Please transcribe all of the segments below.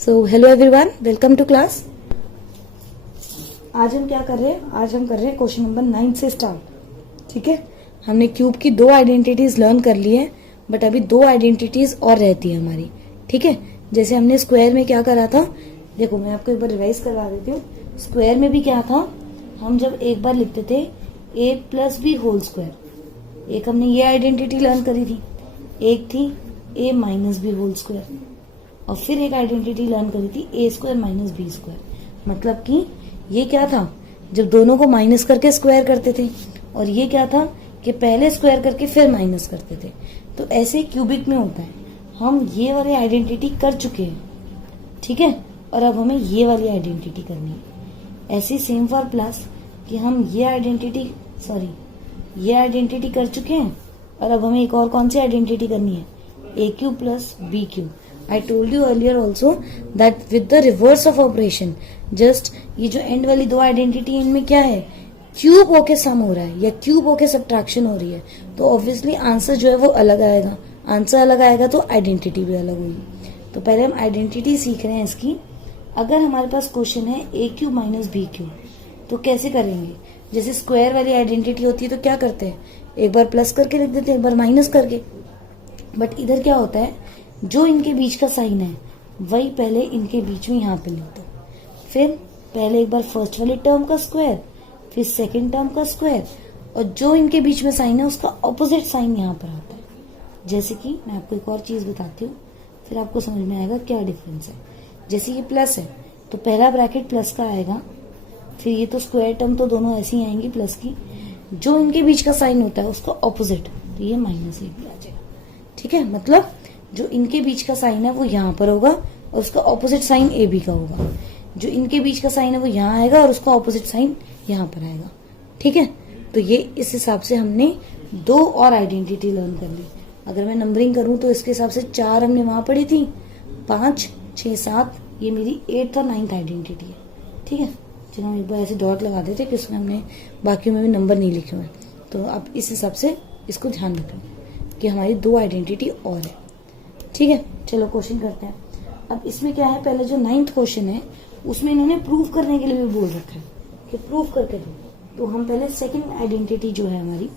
So hello everyone, welcome to class. आज हम क्या कर रहे हैं? आज हम कर रहे हैं क्वेश्चन नंबर 9 से स्टार्ट। ठीक है, हमने क्यूब की दो आइडेंटिटीज लर्न कर ली है, बट अभी दो आइडेंटिटीज और रहती है हमारी। ठीक है, जैसे हमने स्क्वायर में क्या करा था, देखो मैं आपको एक बार रिवाइज करवा देती हूँ। स्क्वायर में भी क्या था, हम जब एक बार लिखते थे a plus B whole square, एक हमने ये आइडेंटिटी लर्न करी थी, एक थी a minus B whole square, और फिर एक आइडेंटिटी लर्न करी थी A square minus B square. मतलब कि ये क्या था, जब दोनों को माइनस करके स्क्वायर करते थे, और ये क्या था कि पहले स्क्वायर करके फिर माइनस करते थे। तो ऐसे क्यूबिक में होता है, हम ये वाली आइडेंटिटी कर चुके हैं। ठीक है, और अब हमें ये वाली आइडेंटिटी करनी है। ऐसी सेम फॉर प्लस कि हम ये आइडेंटिटी ये आइडेंटिटी कर चुके हैं, और अब हमें एक और कौन सी आइडेंटिटी करनी है, a cube plus b cube. I told you earlier also that with the reverse of operation, just ये जो एंड वाली दो आइडेंटिटी इनमें क्या है, क्यूब होके सम हो रहा है या क्यूब होके सब्ट्रैक्शन हो रही है, तो ऑब्वियसली आंसर जो है वो अलग आएगा। आंसर अलग आएगा तो आइडेंटिटी भी अलग होगी। तो पहले हम आइडेंटिटी सीख रहे हैं इसकी। अगर हमारे पास क्वेश्चन है a cube minus B cube, तो कैसे करेंगे? जैसे स्क्वायर वाली आइडेंटिटी होती है तो क्या करते हैं, एक बार प्लस करके लिख देते हैं, एक बार माइनस करके। बट इधर क्या होता है, जो इनके बीच का साइन है वही पहले इनके बीच में यहाँ पे लिख दो। फिर पहले एक बार फर्स्ट वाले टर्म का स्क्वायर, फिर सेकंड टर्म का स्क्वायर, और जो इनके बीच में साइन है उसका ऑपोजिट साइन यहाँ पर आता है। जैसे कि मैं आपको एक और चीज बताती हूँ, फिर आपको समझ में आएगा क्या डिफरेंस है। जैसे ये प्लस है तो पहला ब्रैकेट प्लस का आएगा, फिर ये तो स्क्वायर टर्म तो दोनों ऐसी ही आएंगी प्लस की, जो इनके बीच का साइन होता है उसका ऑपोजिट, तो ये माइनस एक भी आ जाएगा। ठीक है, मतलब जो इनके बीच का साइन है वो यहाँ पर होगा और उसका ऑपोजिट साइन ए बी का होगा। जो इनके बीच का साइन है वो यहाँ आएगा और उसका ऑपोजिट साइन यहाँ पर आएगा। ठीक है, तो ये इस हिसाब से हमने दो और आइडेंटिटी लर्न कर ली। अगर मैं नंबरिंग करूं तो इसके हिसाब से 4 हमने वहां पढ़ी थी, 5, 6, 7 ये मेरी 8th और 9th आइडेंटिटी है। ठीक है, चलो हम एक बार ऐसे डॉट लगा देते कि उसमें हमने बाकियों में भी नंबर नहीं लिखे हुए। तो आप इस हिसाब से इसको ध्यान रखें कि हमारी दो आइडेंटिटी और है। ठीक है, चलो क्वेश्चन करते हैं। अब इसमें क्या है, पहले जो 9th क्वेश्चन है उसमें इन्होंने प्रूव करने के लिए भी बोल रखा है कि प्रूव करके दो। तो हम पहले सेकंड आइडेंटिटी जो है हमारी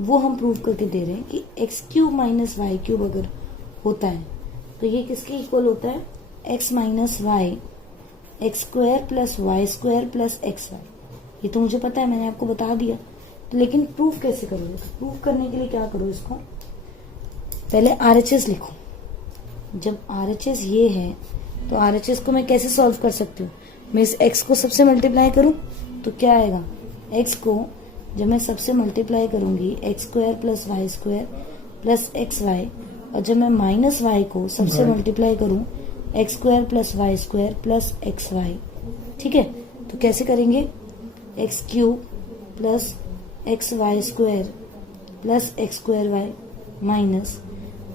वो हम प्रूव करके दे रहे हैं कि X cube minus Y cube अगर होता है तो ये किसके इक्वल होता है, X minus Y X square plus Y square plus X Y. ये तो मुझे पता है, मैंने आपको बता दिया। तो लेकिन प्रूफ कैसे करोगे? प्रूव करने के लिए क्या करो, इसको पहले RHS लिखो। जब RHS ये है तो RHS को मैं कैसे सॉल्व कर सकती हूँ, मैं इस x को सबसे मल्टीप्लाई करूँ तो क्या आएगा, x को जब मैं सबसे मल्टीप्लाई करूंगी X square plus Y square plus X Y, और जब मैं माइनस वाई को सबसे मल्टीप्लाई करूं X square plus Y square plus X Y. ठीक है, तो कैसे करेंगे, X cube plus X Y square plus X square Y minus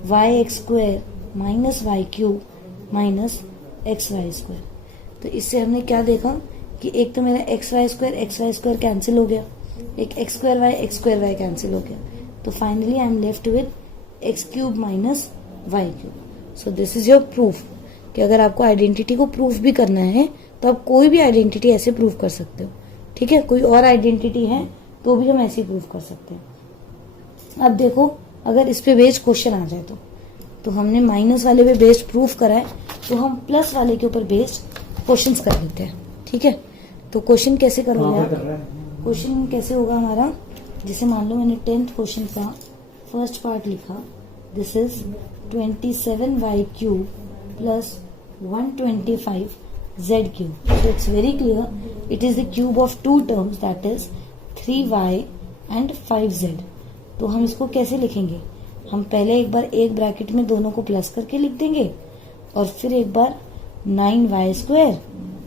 Y X square minus Y cube minus X Y square. तो इससे हमने क्या देखा कि एक तो मेरा एक्स वाई स्क्वायर कैंसिल हो गया, एक एक्स स्क्वायर वाई कैंसिल हो गया। तो finally I am left with X cube minus Y cube. So this is your proof कि अगर आपको आइडेंटिटी को प्रूफ भी करना है तो आप कोई भी आइडेंटिटी ऐसे प्रूफ कर सकते हो। ठीक है, कोई और आइडेंटिटी है तो भी हम ऐसे प्रूफ कर सकते हैं। अब देखो, अगर इस पे बेस्ड क्वेश्चन आ जाए तो हमने माइनस वाले पे बेस्ड प्रूफ करा है, तो हम प्लस वाले के ऊपर बेस्ड क्वेश्चंस कर लेते हैं। ठीक है, तो क्वेश्चन कैसे करोगे आप? क्वेश्चन कैसे होगा हमारा, जैसे मान लो मैंने 10th क्वेश्चन का फर्स्ट पार्ट लिखा, this is 27y cube plus 125z cube. तो it's very clear, it is the cube of two terms that is 3y and 5z। तो हम इसको कैसे लिखेंगे, हम पहले एक बार एक ब्रैकेट में दोनों को प्लस करके लिख देंगे, और फिर एक बार 9y square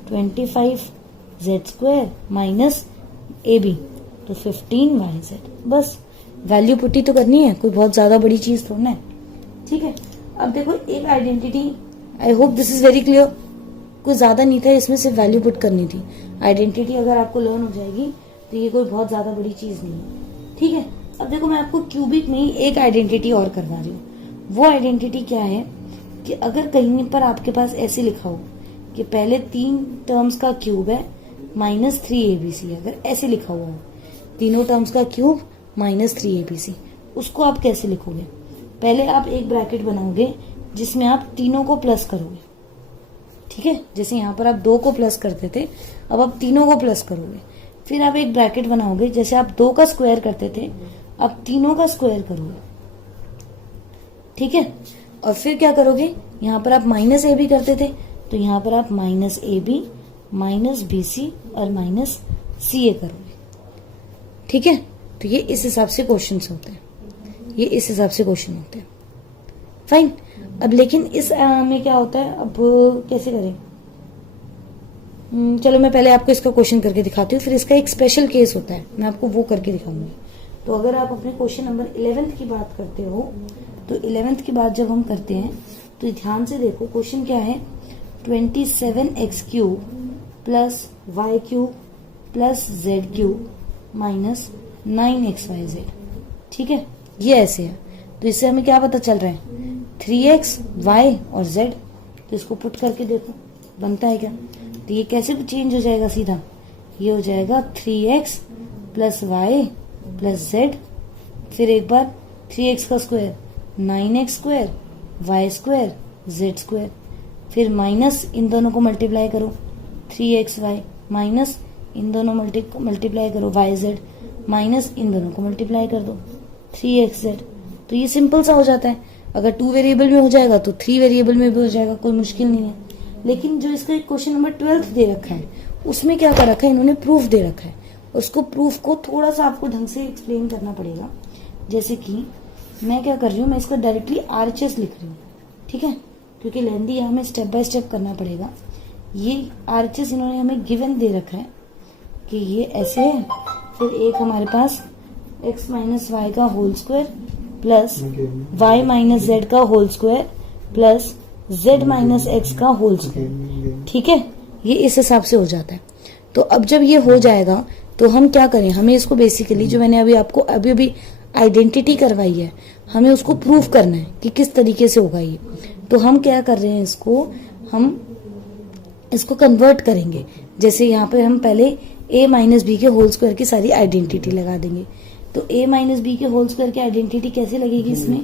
25z square minus AB, तो 15yz। बस वैल्यू पुट्टी तो करनी है, कोई बहुत ज्यादा बड़ी चीज थोड़ा है। ठीक है, अब देखो एक identity, I hope this is very clear, कुछ ज्यादा नहीं था इसमें, सिर्फ वैल्यू पुट करनी थी। आइडेंटिटी अगर आपको लर्न हो जाएगी तो ये कोई बहुत ज्यादा बड़ी चीज नहीं है। ठीक है, अब देखो मैं आपको क्यूबिक में ही एक आइडेंटिटी और करवा रही हूँ। वो आइडेंटिटी क्या है कि अगर कहीं पर आपके पास ऐसे लिखा हो कि पहले 3 टर्म्स का क्यूब है -3abc, अगर ऐसे लिखा हुआ हो तीनों टर्म्स का क्यूब -3abc, उसको आप कैसे लिखोगे? पहले आप एक ब्रैकेट बनाओगे जिसमें आप तीनों को प्लस करोगे, ठीक है। जैसे यहाँ पर आप 2 को प्लस करते थे, अब आप तीनों को प्लस करोगे। फिर आप एक ब्रैकेट बनाओगे, जैसे आप 2 का स्क्वायर करते थे, अब तीनों का स्क्वायर करोगे, ठीक है। और फिर क्या करोगे, यहाँ पर आप -ab करते थे, तो यहाँ पर आप -ab -bc और -ca करोगे, ठीक है। तो ये इस हिसाब से क्वेश्चंस होते हैं, ये इस हिसाब से क्वेश्चन होते हैं। फाइन। अब लेकिन इस में क्या होता है, अब कैसे करें? चलो मैं पहले आपको इसका क्वेश्चन करके दिखाती हूँ, फिर इसका एक स्पेशल केस होता है, मैं आपको वो करके दिखाऊंगी। तो अगर आप अपने क्वेश्चन नंबर 11 की बात करते हो, तो 11 की बात जब हम करते हैं तो ध्यान से देखो क्वेश्चन क्या है, 27x³ plus y³ plus z³ minus 9xyz, ठीक है। ये ऐसे है, तो इससे हमें क्या पता चल रहा है, 3x y और z। तो इसको पुट करके देखो बनता है क्या, तो ये कैसे चेंज हो जाएगा, सीधा ये हो जाएगा 3x plus Y plus z, फिर एक बार 3x का square 9x square y square z square, फिर माइनस इन दोनों को मल्टीप्लाई करो 3xy माइनस इन दोनों मल्टीप्लाई करो yz माइनस इन दोनों को मल्टीप्लाई कर दो 3xz। तो ये सिंपल सा हो जाता है। अगर 2 वेरिएबल में हो जाएगा तो 3 वेरिएबल में भी हो जाएगा, कोई मुश्किल नहीं है। लेकिन जो इसका क्वेश्चन नंबर 12 दे रखा है, उसमें क्या कर रखा है, इन्होंने प्रूफ दे रखा है। उसको प्रूफ को थोड़ा सा आपको ढंग से एक्सप्लेन करना पड़ेगा। जैसे कि मैं क्या कर रही हूँ, मैं इसको डायरेक्टली RHS लिख रही हूँ, ठीक है, क्योंकि लेंदी है, हमें स्टेप बाय स्टेप करना पड़ेगा। ये RHS इन्होंने हमें गिवन दे रखा है कि ये ऐसे है, फिर एक हमारे पास x माइनस वाई का whole square plus y minus z का whole square plus z minus x का होल स्क्वायर, ठीक है। ये इस हिसाब से हो जाता है। तो अब जब ये हो जाएगा तो हम क्या करें, हमें इसको बेसिकली जो मैंने अभी आपको अभी आइडेंटिटी करवाई है, हमें उसको प्रूफ करना है कि किस तरीके से होगा ये। तो हम क्या कर रहे हैं, हम इसको कन्वर्ट करेंगे। जैसे यहाँ पे हम पहले a माइनस बी के होल स्क्वायर की सारी आइडेंटिटी लगा देंगे। तो a माइनस बी के होल स्क्वायर की आइडेंटिटी कैसे लगेगी, इसमें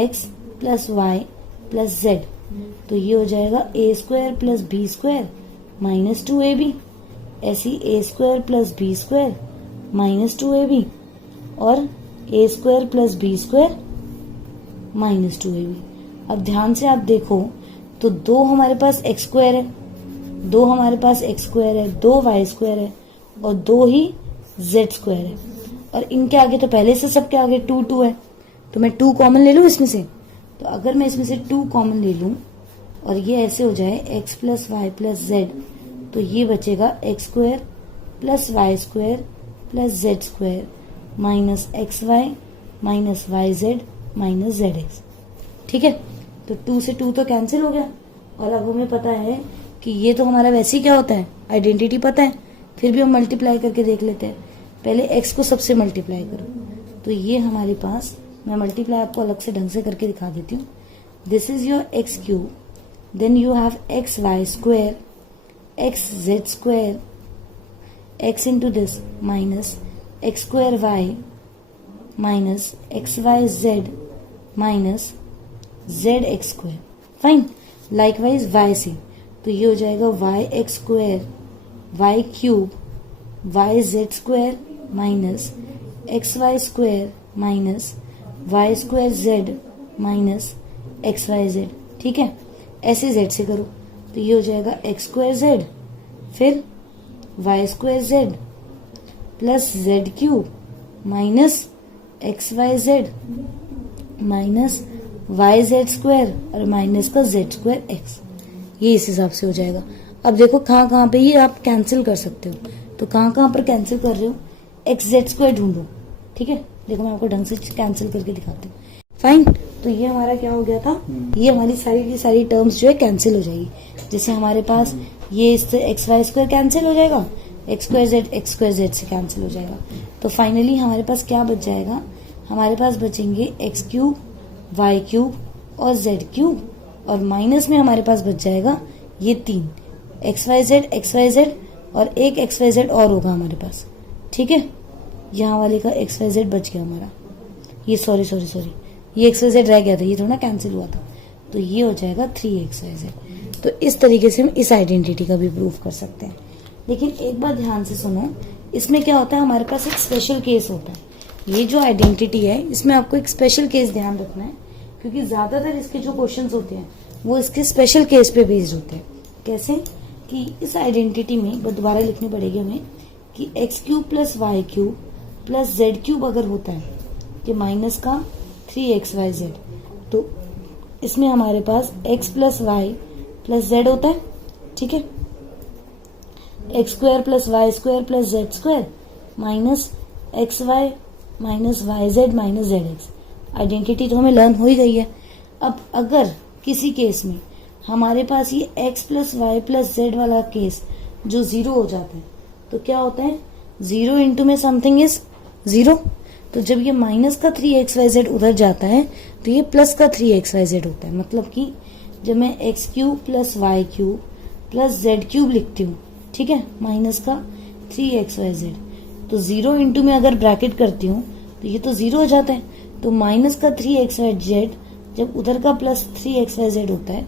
x plus Y plus Z, तो ये हो जाएगा a square plus B square minus 2ab, ऐसी a square plus B square minus 2ab और a square plus B square minus 2ab। अब ध्यान से आप देखो तो 2 हमारे पास x स्क्वायर है, 2 हमारे पास x स्क्वायर है, 2 y स्क्वायर है और 2 ही z स्क्वायर है। और इनके आगे तो पहले से सबके आगे 2 2 है, तो मैं 2 कॉमन ले लूं इसमें से। तो अगर मैं इसमें से 2 कॉमन ले लूं और ये ऐसे हो जाए x plus Y plus Z, तो ये बचेगा x square plus Y square plus Z square minus X Y minus Y Z minus Z X, ठीक है। तो 2 से 2 तो कैंसिल हो गया। और अब हमें पता है कि ये तो हमारा वैसे ही क्या होता है, आइडेंटिटी पता है, फिर भी हम मल्टीप्लाई करके देख लेते हैं। पहले x को सबसे मल्टीप्लाई करो, तो ये हमारे पास, मैं मल्टीप्लाई आपको अलग से ढंग से करके दिखा देती हूँ। This is your x cube, then you have X Y square X Z square x into this minus X square Y minus X Y Z minus Z X square. Fine. Likewise y से, तो ये हो जाएगा Y X square Y cube Y Z square minus X Y square minus Y square Z minus X Y Z, ठीक है। ऐसे Z से करो तो ये हो जाएगा एक्स स्क्वायर जेड फिर Y square Z plus Z cube minus X Y Z minus Y Z square और माइनस का जेड स्क्वायर एक्स। ये इस हिसाब से हो जाएगा। अब देखो कहाँ पे ये आप कैंसिल कर सकते हो, तो कहाँ पर कैंसिल कर रहे हो, एक्स जेड स्क्वायर ढूंढो, ठीक है। देखो मैं आपको ढंग से कैंसिल करके दिखाती हूँ। फाइन। तो ये हमारा क्या हो गया था, ये हमारी सारी की सारी टर्म्स जो है कैंसिल हो जाएगी। जैसे हमारे पास ये इससे एक्स वाई स्क्वायर कैंसिल हो जाएगा, एक्स स्क्वायर जेड से कैंसिल हो जाएगा। तो फाइनली हमारे पास क्या बच जाएगा, हमारे पास बचेंगे एक्स क्यूब वाई क्यूब और जेड क्यूब और माइनस में हमारे पास बच जाएगा ये 3 XYZ और एक XYZ और होगा हमारे पास, ठीक है। यहाँ वाले का XYZ बच गया हमारा, ये सॉरी ये XYZ रह गया था, ये थोड़ा कैंसिल हुआ था, तो ये हो जाएगा 3XYZ। तो इस तरीके से हम इस आइडेंटिटी का भी प्रूफ कर सकते हैं। लेकिन एक बात ध्यान से सुनो, इसमें क्या होता है, हमारे पास एक स्पेशल केस होता है। ये जो आइडेंटिटी है इसमें आपको एक स्पेशल केस ध्यान रखना है, क्योंकि ज्यादातर इसके जो क्वेश्चंस होते हैं वो इसके स्पेशल केस पे बेस्ड होते हैं। कैसे कि इस आइडेंटिटी में दोबारा लिखनी पड़ेगी हमें कि x³ + y³ + z³ अगर होता है कि माइनस का 3xyz, तो इसमें हमारे पास x + y + z होता है, ठीक है। x² + y² + z² minus xy minus yz minus zx। Identity तो हमें लर्न हो ही गई है। अब अगर किसी केस में हमारे पास ये x + y + z वाला केस जो 0 हो जाता है, तो क्या होता है, 0 इंटू में समथिंग इज 0। तो जब ये माइनस का 3xyz उधर जाता है तो ये प्लस का 3xyz होता है। मतलब कि जब मैं x³ + y³ + z³ लिखती हूँ, ठीक है, माइनस का 3xyz, तो 0 इंटू में अगर ब्रैकेट करती हूँ तो ये तो 0 हो जाता है। तो माइनस का 3xyz जब उधर का प्लस 3xyz होता है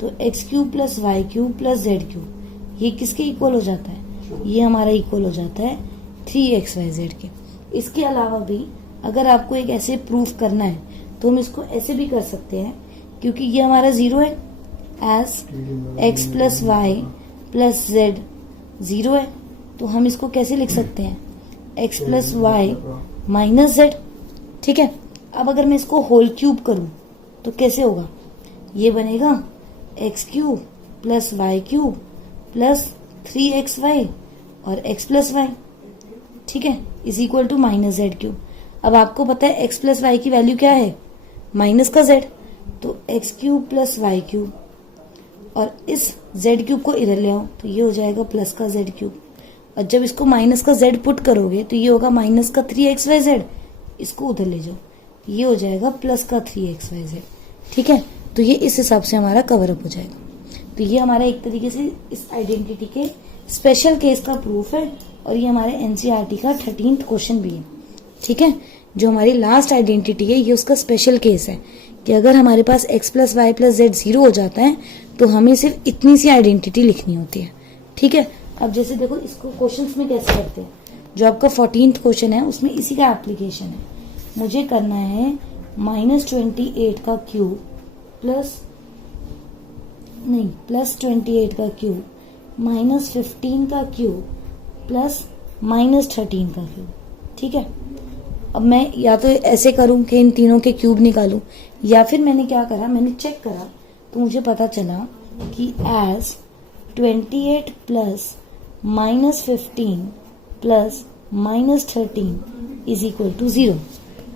तो x³ + y³ + z³ ये किसके इक्वल हो जाता है, ये हमारा इक्वल हो जाता है 3xyz के। इसके अलावा भी अगर आपको एक ऐसे प्रूफ करना है तो हम इसको ऐसे भी कर सकते हैं, क्योंकि ये हमारा 0 है, एज x + y + z 0 है, तो हम इसको कैसे लिख सकते हैं, x + y - z, ठीक है। अब अगर मैं इसको होल क्यूब करूं तो कैसे होगा, ये बनेगा x³ + y³ + 3xy और x + y, ठीक है, इज इक्वल टू -z³। अब आपको पता है x + y की वैल्यू क्या है, माइनस का z, तो x³ + y³ और इस z³ को इधर ले आओ तो ये हो जाएगा प्लस का z³। और जब इसको माइनस का z पुट करोगे तो ये होगा माइनस का 3xyz, इसको उधर ले जाओ, ये हो जाएगा प्लस का 3xyz, ठीक है। तो ये इस हिसाब से हमारा कवर अप हो जाएगा। तो ये हमारा एक तरीके से इस आइडेंटिटी के स्पेशल केस का प्रूफ है, और ये हमारे एनसीईआरटी का 13th क्वेश्चन भी है, ठीक है। जो हमारी लास्ट आइडेंटिटी है ये उसका स्पेशल केस है कि अगर हमारे पास x + y + z 0 हो जाता है तो हमें सिर्फ इतनी सी आइडेंटिटी लिखनी होती है, ठीक है। अब जैसे देखो इसको क्वेश्चंस में कैसे करते हैं, जो आपका 14th क्वेश्चन है उसमें इसी का एप्लीकेशन है। मुझे करना है -28 का क्यूब प्लस 28 का क्यूब -15 का क्यूब प्लस -13 का क्यूब, ठीक है। अब मैं या तो ऐसे करूं कि इन तीनों के क्यूब निकालूं, या फिर मैंने क्या करा, मैंने चेक करा तो मुझे पता चला कि as 28 plus -15 plus -13 is equal to 0।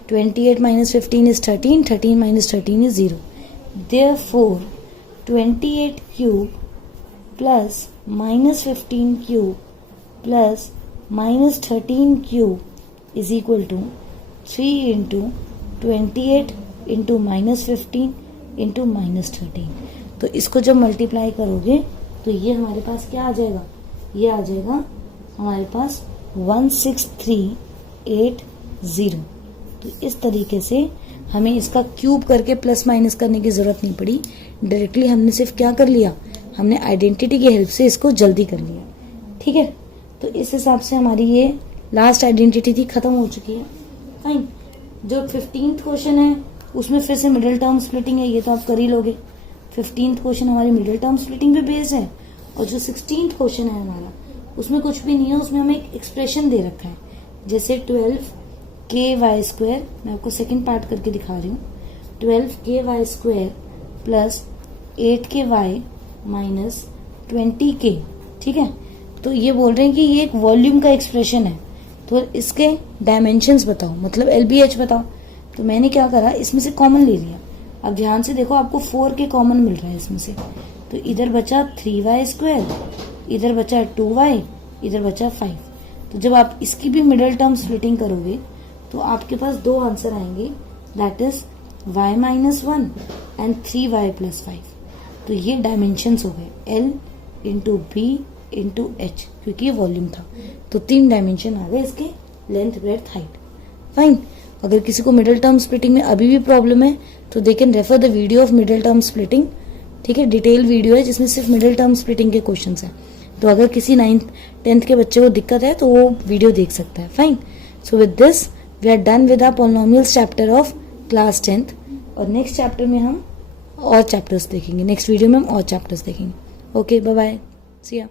28 - 15 is 13, 13 - 13 is 0. Therefore 28 cube plus -15 cube plus -13 cube is equal to 3 into 28 into -15 into -13। तो इसको जब मल्टीप्लाई करोगे तो ये हमारे पास क्या आ जाएगा, ये आ जाएगा हमारे पास 16380। तो इस तरीके से हमें इसका क्यूब करके प्लस माइनस करने की जरूरत नहीं पड़ी, डायरेक्टली हमने सिर्फ क्या कर लिया, हमने आइडेंटिटी की हेल्प से इसको जल्दी कर लिया, ठीक है। तो इस हिसाब से हमारी ये लास्ट आइडेंटिटी थी, खत्म हो चुकी है। फाइन। जो 15th क्वेश्चन है उसमें फिर से मिडिल टर्म स्प्लिटिंग है, ये तो आप कर ही लोगे। 15th क्वेश्चन हमारी मिडिल टर्म स्प्लिटिंग पे बेस्ड है, और जो 16th क्वेश्चन है हमारा उसमें कुछ भी नहीं है, उसमें हमें एक एक्सप्रेशन दे रखा है, जैसे 12ky², मैं आपको सेकंड पार्ट करके दिखा रही हूँ, 12ky² plus 8ky minus 20k, ठीक है। तो ये बोल रहे हैं कि ये एक वॉल्यूम का एक्सप्रेशन है, तो इसके डायमेंशंस बताओ, मतलब LBH बताओ। तो मैंने क्या करा, इसमें से कॉमन ले लिया। अब ध्यान से देखो, आपको 4k कॉमन मिल रहा है इसमें से, तो इधर बचा 3y², इधर बचा 2y, इधर बचा 5। तो जब आप इसकी भी मिडिल टर्म स्प्लिटिंग करोगे तो आपके पास दो आंसर आएंगे, that is y - 1 and 3y + 5। तो ये डायमेंशंस हो गए L into B into H, क्योंकि ये वॉल्यूम था। तो 3 डायमेंशन आ गए इसके, लेंथ, ब्रेड्थ, हाइट। फाइन। अगर किसी को मिडिल टर्म स्प्लिटिंग में अभी भी प्रॉब्लम है तो they can refer the video of middle term splitting. ठीक है, डिटेल वीडियो है जिसमें सिर्फ मिडिल टर्म स्प्लिटिंग के क्वेश्चन हैं। तो अगर किसी 9th 10th के बच्चे को दिक्कत है तो वो वीडियो देख सकता है। Fine. So with this we are done with our polynomials chapter of class 10th। और नेक्स्ट चैप्टर में हम और चैप्टर्स देखेंगे, नेक्स्ट वीडियो में हम और चैप्टर्स देखेंगे। ओके, बाय बाय, सी या।